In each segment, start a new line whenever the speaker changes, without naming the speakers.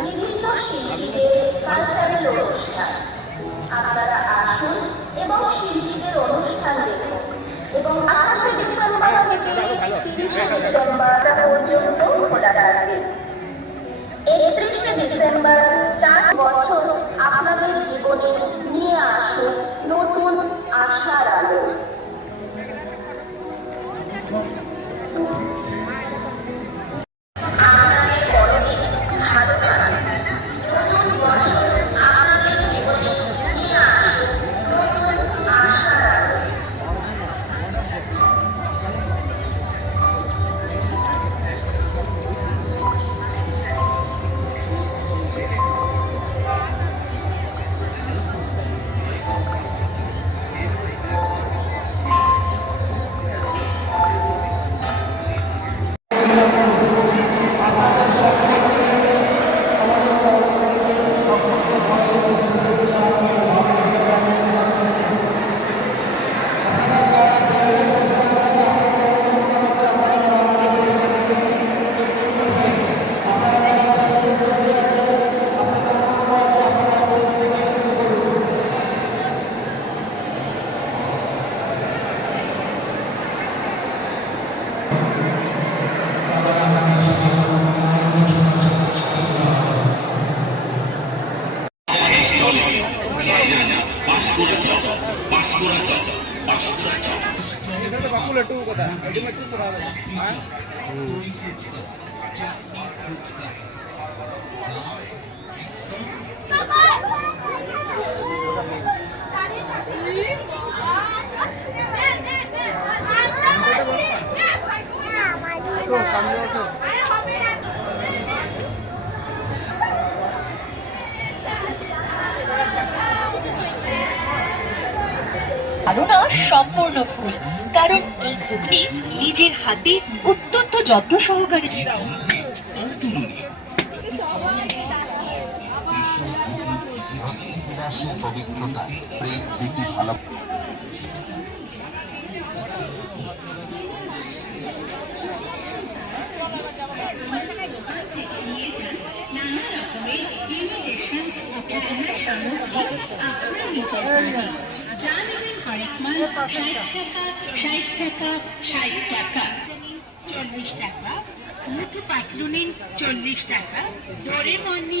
বিভিন্ন শিল্পীদের কালচারাল অনুষ্ঠান আপনারা আসুন এবং শিল্পীদের অনুষ্ঠান দেখুন এবং পর্যন্ত
বাকুল একটু কথা একদম একটু কথা হ্যাঁ তো সামনে আসো
ধারণা সম্পূর্ণ ভুল। কারণ এই ঘুগনি নিজের হাতে অত্যন্ত যত্ন সহকারে
ভালো
যা নেবেন হরেক মাল ষাট টাকা ষাট টাকা ষাট টাকা। চল্লিশ টাকা, মুঠো পাতলু নিন চল্লিশ টাকা। দরে মনি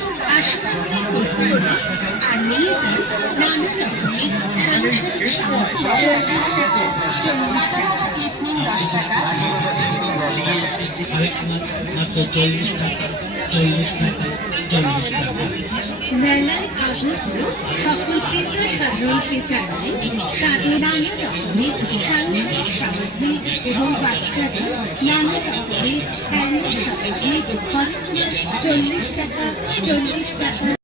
আর যান নানা রকমের
মাত্র চল্লিশ টাকা। চল্লিশ টাকা চল্লিশ টাকা
মেলায় আগত সকল ক্রেতা সাধারণকে জানাই সাথে নানা রকমের সাংসারিক সামগ্রী এবং বাচ্চাদের নানা রকমের প্যান্টের সামগ্রী খরচ চল্লিশ টাকা চল্লিশ টাকা।